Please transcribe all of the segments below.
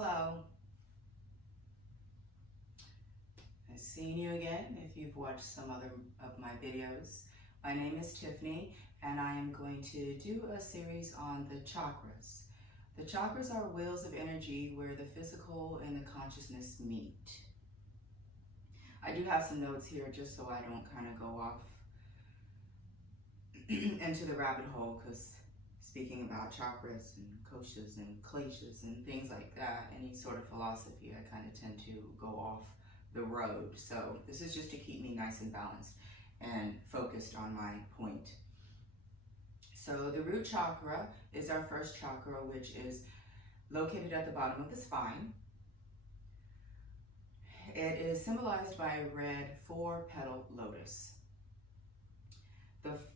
Hello. Nice seeing you again if you've watched some other of my videos. My name is Tiffany and I am going to do a series on the chakras. The chakras are wheels of energy where the physical and the consciousness meet. I do have some notes here just so I don't kind of go off into the rabbit hole, because speaking about chakras and koshas and kleshas and things like that, any sort of philosophy, I kind of tend to go off the road. So this is just to keep me nice and balanced and focused on my point. So the root chakra is our first chakra, which is located at the bottom of the spine. It is symbolized by a red 4-petal lotus.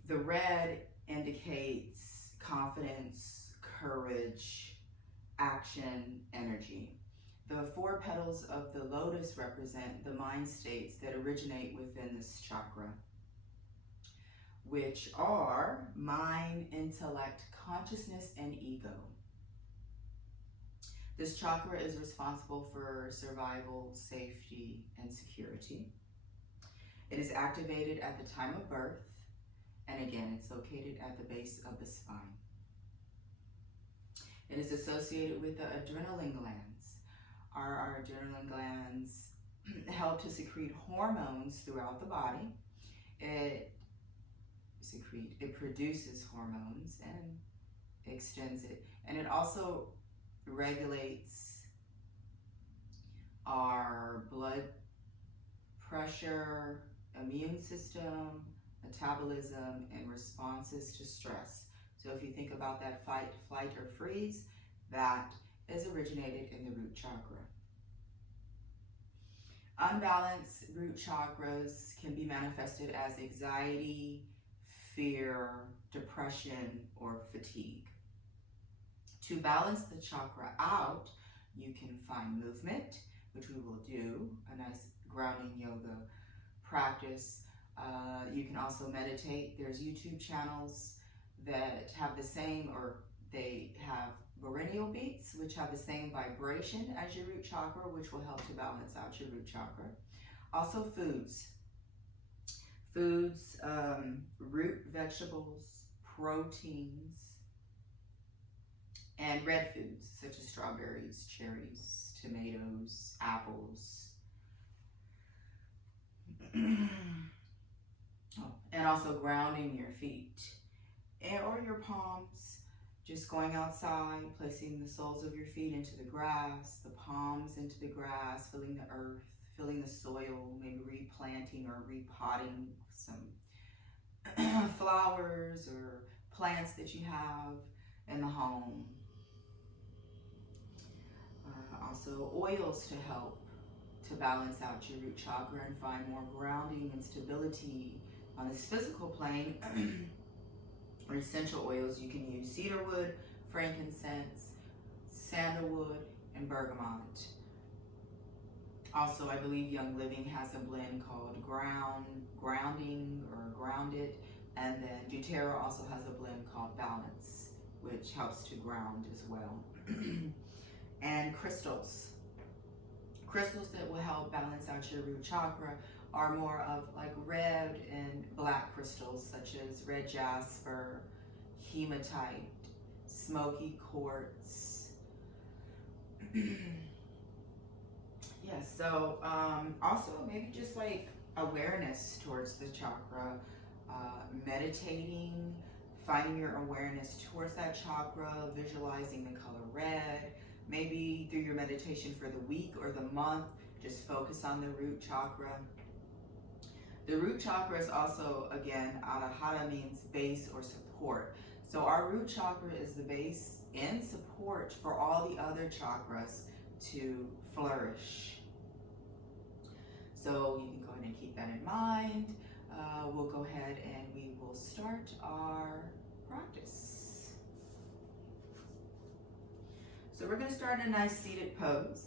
The red indicates confidence, courage, action, energy. The 4 petals of the lotus represent the mind states that originate within this chakra, which are mind, intellect, consciousness, and ego. This chakra is responsible for survival, safety, and security. It is activated at the time of birth, and again, it's located at the base of the spine. It is associated with the adrenaline glands. Our adrenaline glands help to secrete hormones throughout the body. It produces hormones and extends it. And it also regulates our blood pressure, immune system, metabolism, and responses to stress. So if you think about that fight, flight, or freeze, that is originated in the root chakra. Unbalanced root chakras can be manifested as anxiety, fear, depression, or fatigue. To balance the chakra out, you can find movement, which we will do, a nice grounding yoga practice. You can also meditate. There's YouTube channels that have the same, or they have binaural beats, which have the same vibration as your root chakra, which will help to balance out your root chakra. Also foods. Root vegetables, proteins, and red foods such as strawberries, cherries, tomatoes, apples. And also grounding your feet or your palms, just going outside, placing the soles of your feet into the grass, the palms into the grass, feeling the earth, feeling the soil, maybe replanting or repotting some flowers or plants that you have in the home. Also oils to help to balance out your root chakra and find more grounding and stability on this physical plane. Or essential oils, you can use cedarwood, frankincense, sandalwood, and bergamot. Also, I believe Young Living has a blend called Grounding or Grounded, and then doTERRA also has a blend called Balance, which helps to ground as well. And crystals. Crystals that will help balance out your root chakra are more of like red and black crystals, such as red jasper, hematite, smoky quartz. Yes, so also maybe just like awareness towards the chakra, meditating, finding your awareness towards that chakra, visualizing the color red. Maybe through your meditation for the week or the month, just focus on the root chakra. The root chakra is also, again, Arahata means base or support. So our root chakra is the base and support for all the other chakras to flourish. So you can go ahead and keep that in mind. We'll go ahead and we will start our practice. So we're going to start in a nice seated pose.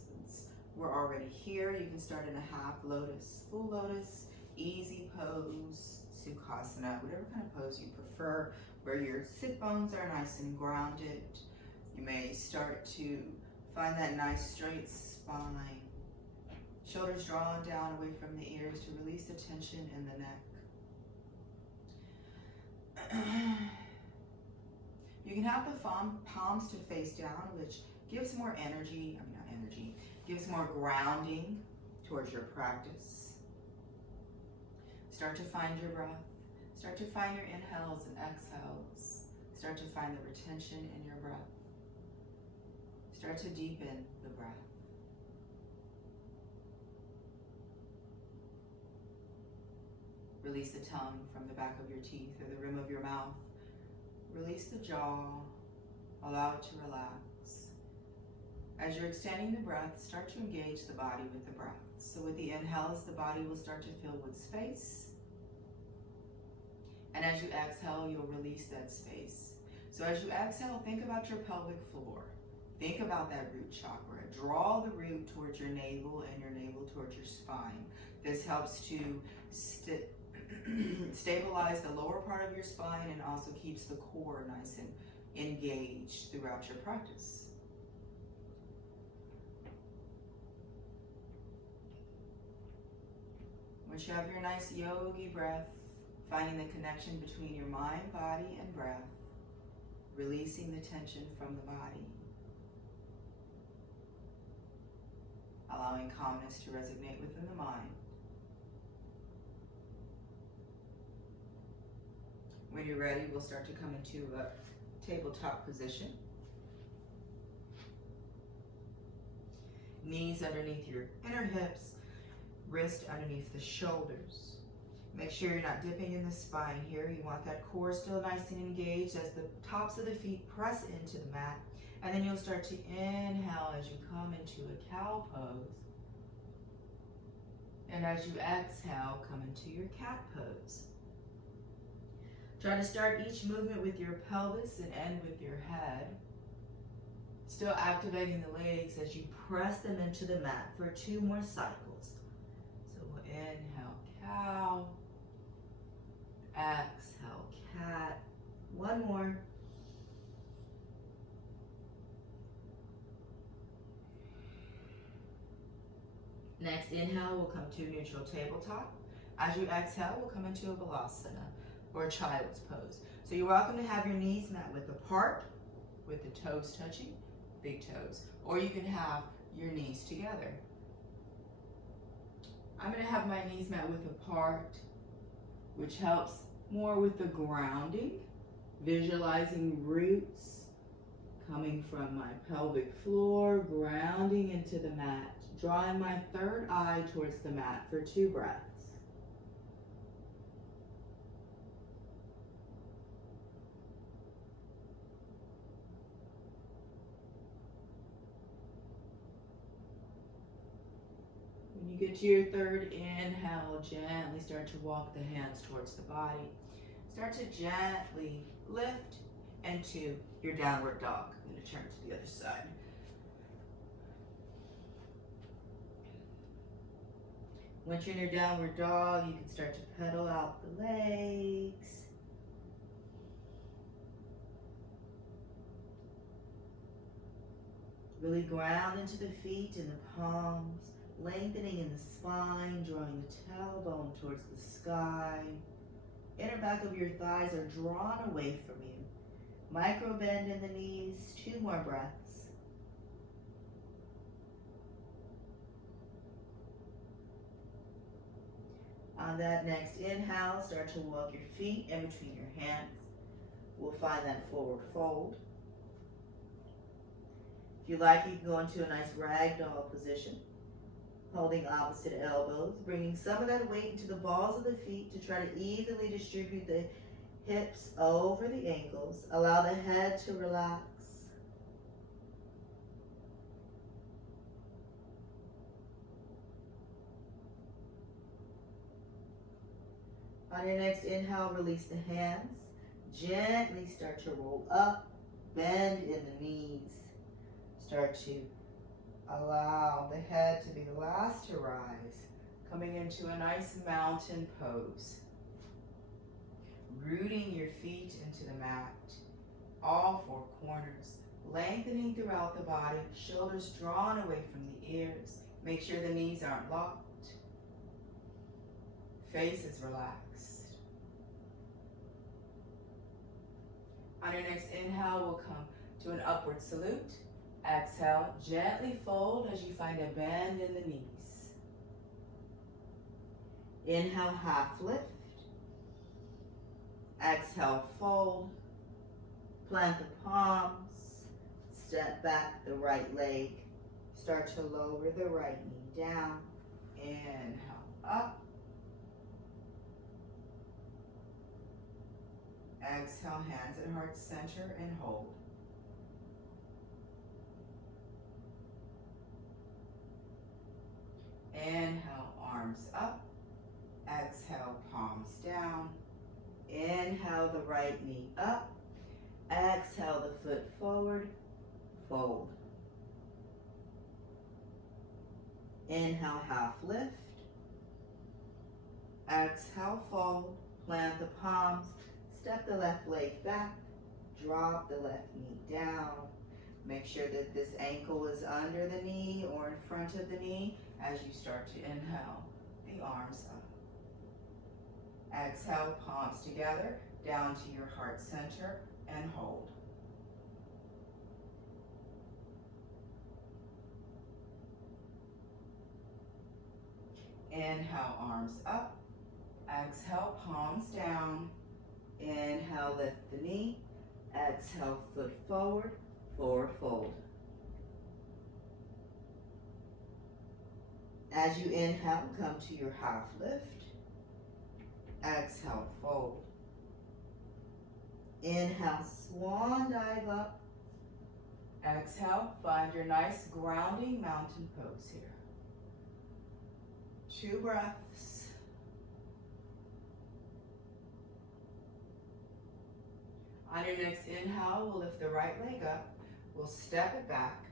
We're already here. You can start in a half lotus, full lotus, easy pose, sukhasana, whatever kind of pose you prefer, where your sit bones are nice and grounded. You may start to Find that nice straight spine. Shoulders drawn down away from the ears to release the tension in the neck. You can have the palms to face down, which gives more energy, gives more grounding towards your practice. Start to find your breath. Start to find your inhales and exhales. Start to find the retention in your breath. Start to deepen the breath. Release the tongue from the back of your teeth or the rim of your mouth. Release the jaw. Allow it to relax. As you're extending the breath, start to engage the body with the breath. So with the inhales, the body will start to fill with space. And as you exhale, you'll release that space. So as you exhale, think about your pelvic floor. Think about that root chakra. Draw the root towards your navel and your navel towards your spine. This helps to stabilize the lower part of your spine and also keeps the core nice and engaged throughout your practice. Once you have your nice yogi breath, finding the connection between your mind, body, and breath, releasing the tension from the body, allowing calmness to resonate within the mind. When you're ready, we'll start to come into a tabletop position. Knees underneath your inner hips, wrist underneath the shoulders. Make sure you're not dipping in the spine here. You want that core still nice and engaged as the tops of the feet press into the mat. And then you'll start to inhale as you come into a cow pose. And as you exhale, come into your cat pose. Try to start each movement with your pelvis and end with your head. Still activating the legs as you press them into the mat for 2 more cycles. So we'll inhale, cow. Exhale, cat. 1 more. Next inhale, we'll come to neutral tabletop. As you exhale, we'll come into a balasana, or child's pose. So you're welcome to have your knees met width apart, with the toes touching, big toes. Or you can have your knees together. I'm gonna have my knees met width apart, which helps more with the grounding, visualizing roots coming from my pelvic floor, grounding into the mat, drawing my third eye towards the mat for 2 breaths. When you get to your third inhale, gently start to walk the hands towards the body. Start to gently lift into your downward dog. I'm going to turn to the other side. Once you're in your downward dog, you can start to pedal out the legs. Really ground into the feet and the palms, lengthening in the spine, drawing the tailbone towards the sky. Inner back of your thighs are drawn away from you. Micro bend in the knees, 2 more breaths. On that next inhale, start to walk your feet in between your hands. We'll find that forward fold. If you like, you can go into a nice ragdoll position, holding opposite elbows, bringing some of that weight into the balls of the feet to try to evenly distribute the hips over the ankles. Allow the head to relax. On your next inhale, release the hands. Gently start to roll up, bend in the knees. Start to allow the head to be the last to rise, coming into a nice mountain pose. Rooting your feet into the mat, all 4 corners. Lengthening throughout the body, shoulders drawn away from the ears. Make sure the knees aren't locked. Face is relaxed. On your next inhale, we'll come to an upward salute. Exhale, gently fold as you find a bend in the knees. Inhale, half lift. Exhale, fold. Plant the palms. Step back the right leg. Start to lower the right knee down. Inhale, up. Exhale, hands at heart center and hold. Inhale, arms up. Exhale, palms down. Inhale, the right knee up. Exhale, the foot forward. Fold. Inhale, half lift. Exhale, fold. Plant the palms. Step the left leg back. Drop the left knee down. Make sure that this ankle is under the knee or in front of the knee as you start to inhale the arms up. Exhale, palms together, down to your heart center and hold. Inhale, arms up. Exhale, palms down. Inhale, lift the knee. Exhale, foot forward, forward fold. As you inhale, come to your half lift. Exhale, fold. Inhale, swan dive up. Exhale, find your nice grounding mountain pose here. 2 breaths. On your next inhale, we'll lift the right leg up. We'll step it back.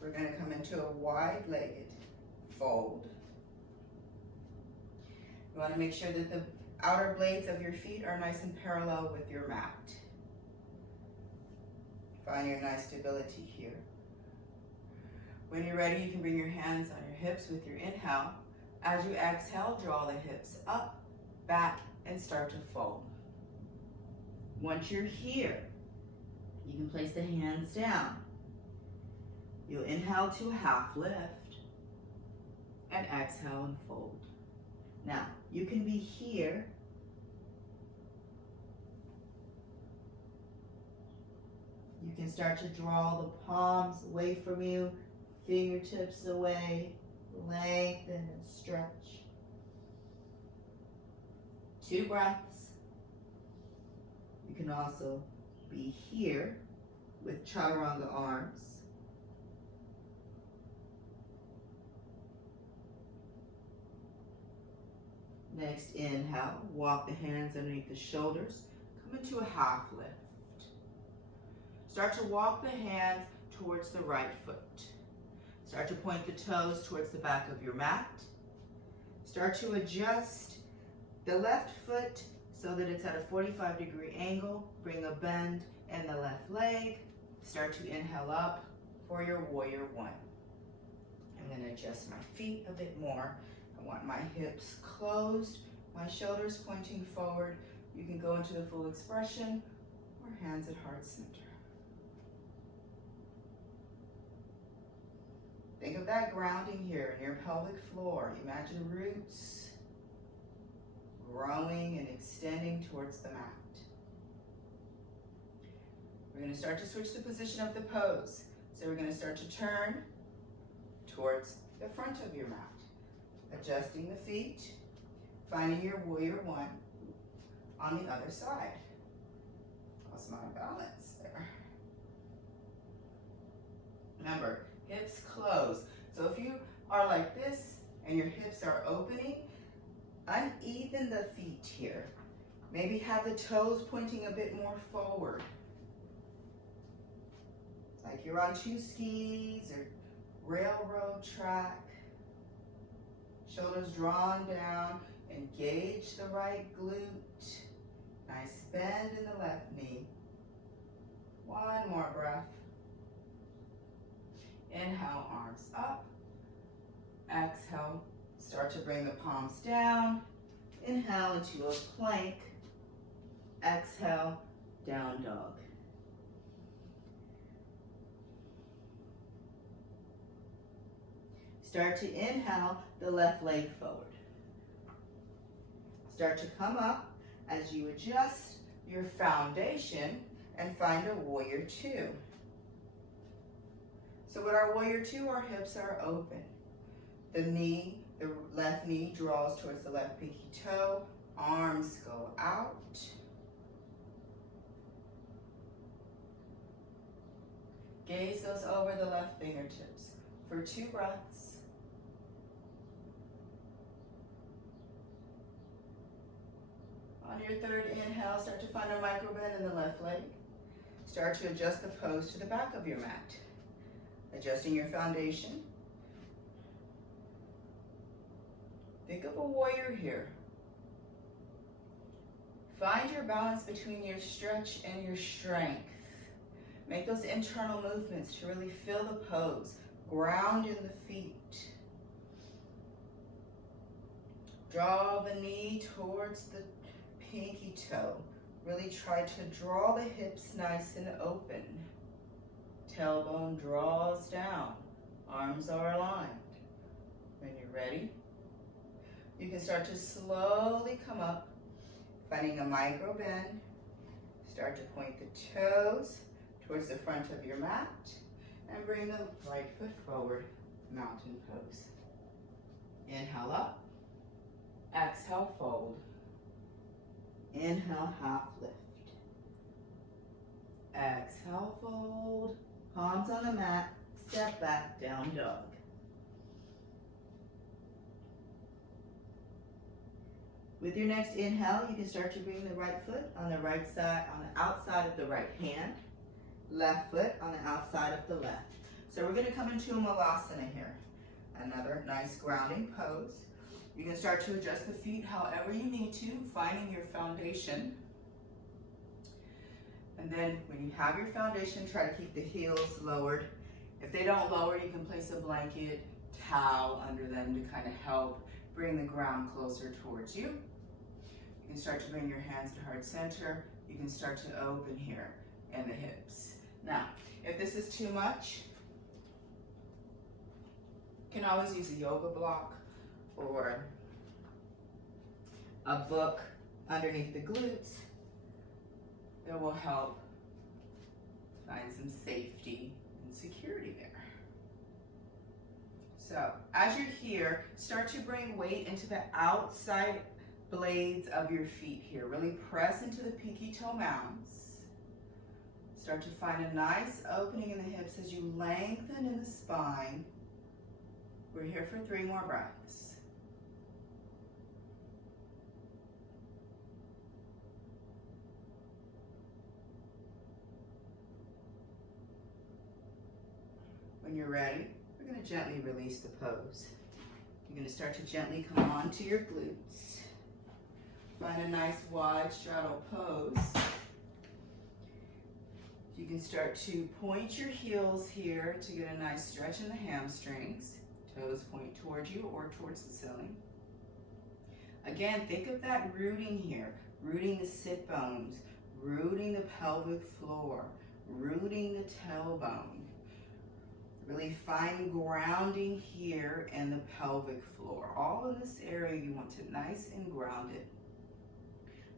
We're going to come into a wide-legged fold. You want to make sure that the outer blades of your feet are nice and parallel with your mat. Find your nice stability here. When you're ready, you can bring your hands on your hips with your inhale. As you exhale, draw the hips up, back, and start to fold. Once you're here, you can place the hands down. You'll inhale to a half lift and exhale and fold. Now, you can be here. You can start to draw the palms away from you, fingertips away, lengthen and stretch. 2 breaths. You can also be here with chaturanga arms. Next inhale, walk the hands underneath the shoulders. Come into a half lift. Start to walk the hands towards the right foot. Start to point the toes towards the back of your mat. Start to adjust the left foot so that it's at a 45-degree angle. Bring a bend in the left leg. Start to inhale up for your warrior 1. I'm going to adjust my feet a bit more. I want my hips closed, my shoulders pointing forward. You can go into the full expression or hands at heart center. Think of that grounding here in your pelvic floor. Imagine roots growing and extending towards the mat. We're going to start to switch the position of the pose. So we're going to start to turn towards the front of your mat. Adjusting the feet, finding your warrior 1 on the other side. Lost my balance there. Remember, hips closed. So if you are like this and your hips are opening, uneven the feet here. Maybe have the toes pointing a bit more forward. Like you're on 2 skis or railroad track. Shoulders drawn down. Engage the right glute. Nice bend in the left knee. 1 more breath. Inhale, arms up. Exhale, start to bring the palms down. Inhale into a plank. Exhale, down dog. Start to inhale the left leg forward. Start to come up as you adjust your foundation and find a warrior two. So with our warrior two, our hips are open. The left knee draws towards the left pinky toe. Arms go out. Gaze goes over the left fingertips for 2 breaths. On your third inhale, start to find a micro bend in the left leg. Start to adjust the pose to the back of your mat. Adjusting your foundation. Think of a warrior here. Find your balance between your stretch and your strength. Make those internal movements to really feel the pose. Ground in the feet. Draw the knee towards the pinky toe. Really try to draw the hips nice and open. Tailbone draws down. Arms are aligned. When you're ready, you can start to slowly come up, finding a micro bend. Start to point the toes towards the front of your mat and bring the right foot forward, mountain pose. Inhale up, exhale fold. Inhale, half lift. Exhale, fold. Palms on the mat, step back, down dog. With your next inhale, you can start to bring the right foot on the right side, on the outside of the right hand. Left foot on the outside of the left. So we're going to come into a malasana here. Another nice grounding pose. You can start to adjust the feet however you need to, finding your foundation. And then when you have your foundation, try to keep the heels lowered. If they don't lower, you can place a blanket, towel under them to kind of help bring the ground closer towards you. You can start to bring your hands to heart center. You can start to open here in the hips. Now, if this is too much, you can always use a yoga block or a book underneath the glutes that will help find some safety and security there. So, as you're here, start to bring weight into the outside blades of your feet here. Really press into the pinky toe mounds. Start to find a nice opening in the hips as you lengthen in the spine. We're here for 3 more breaths. When you're ready, we're going to gently release the pose. You're going to start to gently come onto your glutes. Find a nice wide straddle pose. You can start to point your heels here to get a nice stretch in the hamstrings. Toes point towards you or towards the ceiling. Again, think of that rooting here. Rooting the sit bones, rooting the pelvic floor, rooting the tailbone. Really find grounding here in the pelvic floor. All of this area you want to nice and grounded.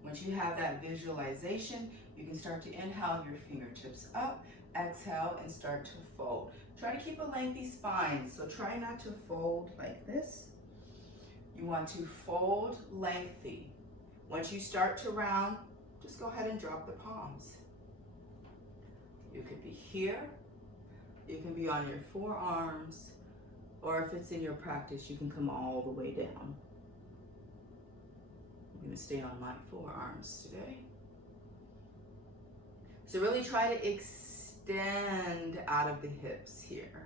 Once you have that visualization, you can start to inhale your fingertips up, exhale, and start to fold. Try to keep a lengthy spine, so try not to fold like this. You want to fold lengthy. Once you start to round, just go ahead and drop the palms. You could be here, you can be on your forearms, or if it's in your practice, you can come all the way down. I'm going to stay on my forearms today. So really try to extend out of the hips here.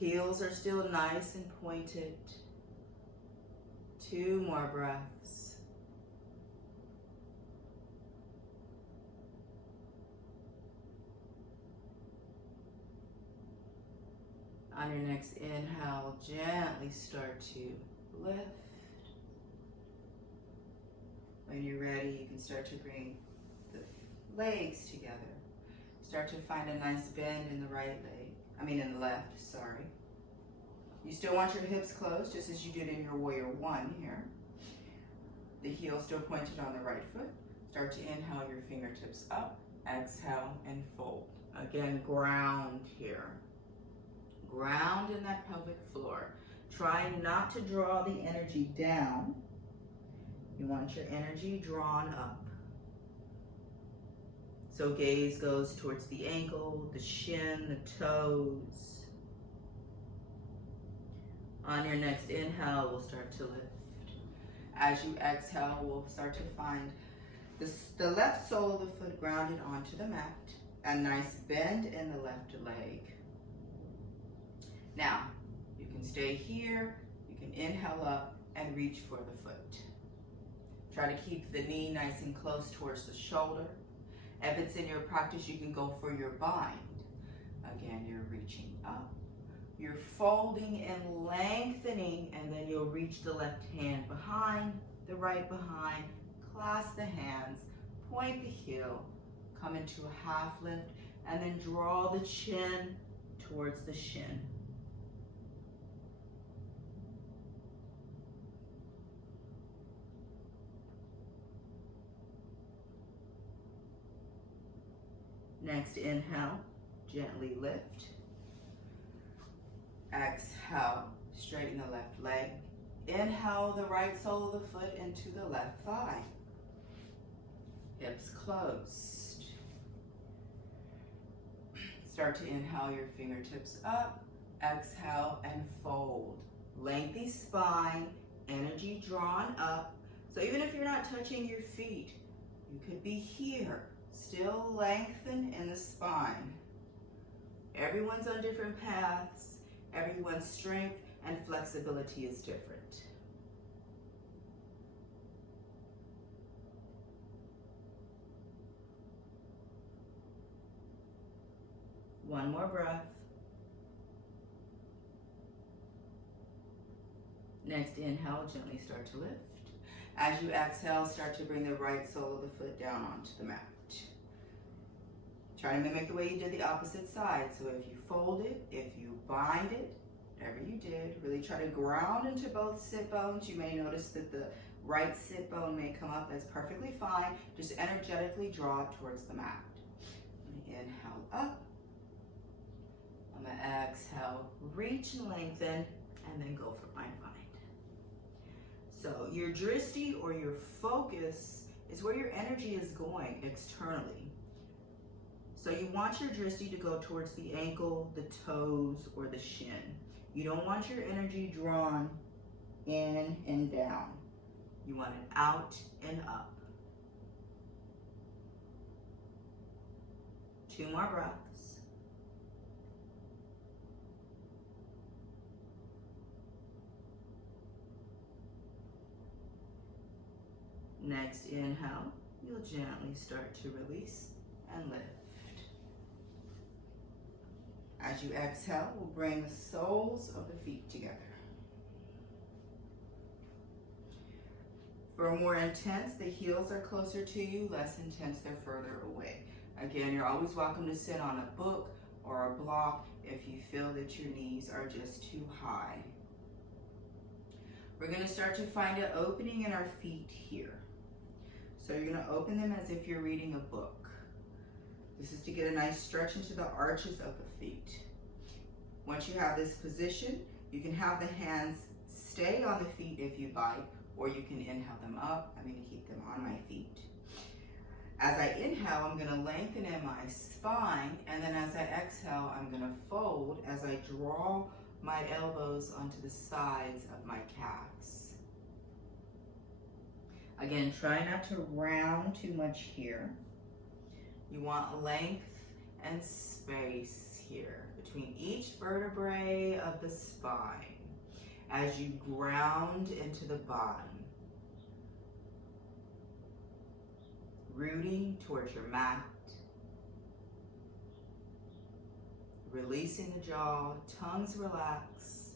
Heels are still nice and pointed. 2 more breaths. On your next inhale, gently start to lift. When you're ready, you can start to bring the legs together. Start to find a nice bend in the in the left, sorry. You still want your hips closed, just as you did in your warrior one here. The heel still pointed on the right foot. Start to inhale your fingertips up, exhale and fold. Again, ground here. Ground in that pelvic floor. Try not to draw the energy down. You want your energy drawn up. So gaze goes towards the ankle, the shin, the toes. On your next inhale, we'll start to lift. As you exhale, we'll start to find the left sole of the foot grounded onto the mat. A nice bend in the left leg. Now, you can stay here, you can inhale up and reach for the foot. Try to keep the knee nice and close towards the shoulder. If it's in your practice, you can go for your bind. Again, you're reaching up. You're folding and lengthening, and then you'll reach the left hand behind, the right behind, clasp the hands, point the heel, come into a half lift, and then draw the chin towards the shin. Next inhale, gently lift. Exhale, straighten the left leg. Inhale the right sole of the foot into the left thigh. Hips closed. Start to inhale your fingertips up. Exhale and fold. Lengthy spine, energy drawn up. So even if you're not touching your feet, you could be here. Still lengthen in the spine. Everyone's on different paths. Everyone's strength and flexibility is different. One more breath. Next inhale, gently start to lift. As you exhale, start to bring the right sole of the foot down onto the mat. Try to mimic the way you did the opposite side. So if you fold it, if you bind it, whatever you did, really try to ground into both sit bones. You may notice that the right sit bone may come up. That's perfectly fine. Just energetically draw it towards the mat. Inhale up. I'm going to exhale, reach and lengthen, and then go for my bind. So your drishti or your focus is where your energy is going externally. So you want your drishti to go towards the ankle, the toes, or the shin. You don't want your energy drawn in and down. You want it out and up. 2 more breaths. Next inhale, you'll gently start to release and lift. As you exhale, we'll bring the soles of the feet together. For more intense, the heels are closer to you. Less intense, they're further away. Again, you're always welcome to sit on a book or a block if you feel that your knees are just too high. We're going to start to find an opening in our feet here. So you're going to open them as if you're reading a book. This is to get a nice stretch into the arches of the feet. Once you have this position, you can have the hands stay on the feet if you like, or you can inhale them up. I'm going to keep them on my feet. As I inhale, I'm going to lengthen in my spine, and then as I exhale, I'm going to fold as I draw my elbows onto the sides of my calves. Again, try not to round too much here. You want length and space here between each vertebrae of the spine as you ground into the bottom. Rooting towards your mat. Releasing the jaw, tongues relax,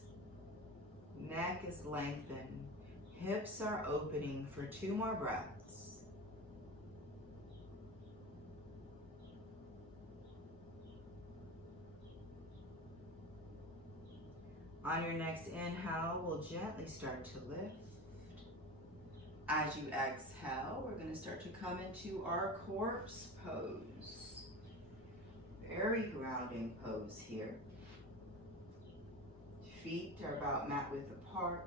neck is lengthened, hips are opening for 2 more breaths. On your next inhale, we'll gently start to lift. As you exhale, we're going to start to come into our corpse pose. Very grounding pose here. Feet are about mat width apart.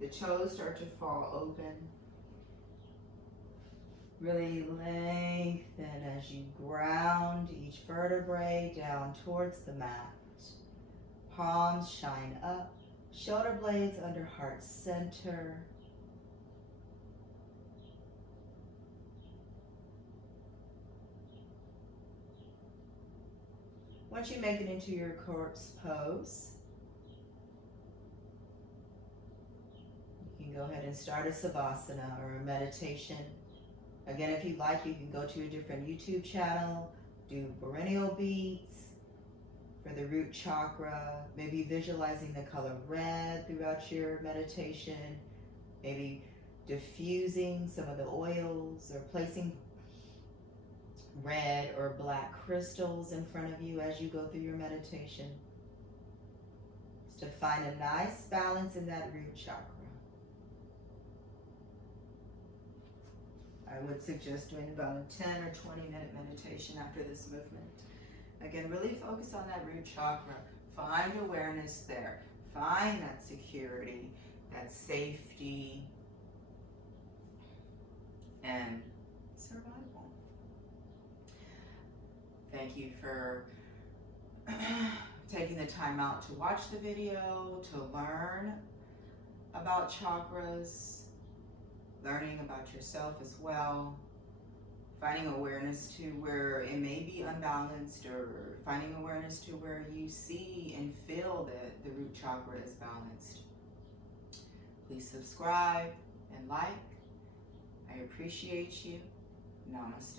The toes start to fall open. Really lengthen as you ground each vertebrae down towards the mat. Palms shine up, shoulder blades under heart center. Once you make it into your corpse pose, you can go ahead and start a savasana or a meditation. Again, if you'd like, you can go to a different YouTube channel, do perennial beats for the root chakra, maybe visualizing the color red throughout your meditation, maybe diffusing some of the oils or placing red or black crystals in front of you as you go through your meditation. Just to find a nice balance in that root chakra. I would suggest doing about a 10 or 20-minute meditation after this movement. Again, really focus on that root chakra. Find awareness there. Find that security, that safety, and survival. Thank you for taking the time out to watch the video, to learn about chakras, learning about yourself as well, finding awareness to where it may be unbalanced, or finding awareness to where you see and feel that the root chakra is balanced. Please subscribe and like. I appreciate you. Namaste.